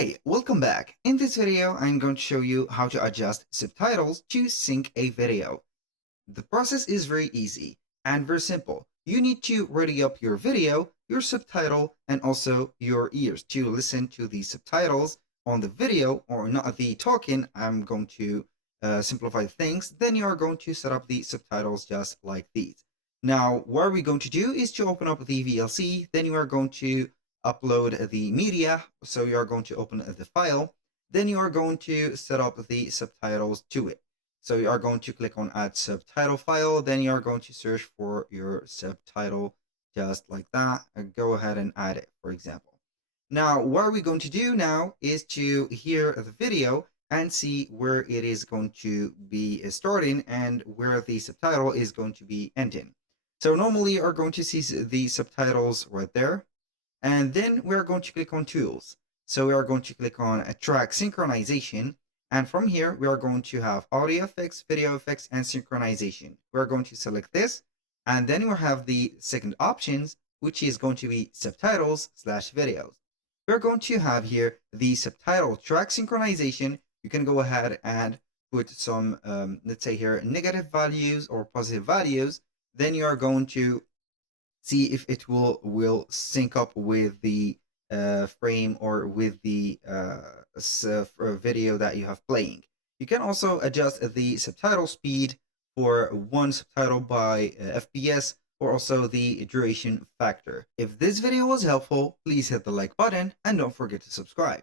Hi, welcome back. In this video, I'm going to show you how to adjust subtitles to sync a video. The process is very easy and very simple. You need to ready up your video, your subtitle, and also your ears to listen to the subtitles on the video or not the talking. I'm going to simplify things. Then you are going to set up the subtitles just like these. Now, what we're going to do is to open up the VLC. Then you are going to upload the media. So you are going to open the file. Then you are going to set up the subtitles to it. So you are going to click on add subtitle file, then you are going to search for your subtitle just like that and go ahead and add it, for example. Now, what we're going to do now is to hear the video and see where it is going to be starting and where the subtitle is going to be ending. So normally you are going to see the subtitles right there. And then we're going to click on tools. So we are going to click on a track synchronization. And from here, we are going to have audio effects, video effects, and synchronization. We're going to select this. And then we'll have the second options, which is going to be subtitles/videos. We're going to have here the subtitle track synchronization. You can go ahead and put some, let's say here, negative values or positive values. Then you are going to see if it will sync up with the frame or with the video that you have playing. You can also adjust the subtitle speed for one subtitle by FPS or also the duration factor. If this video was helpful, please hit the like button and don't forget to subscribe.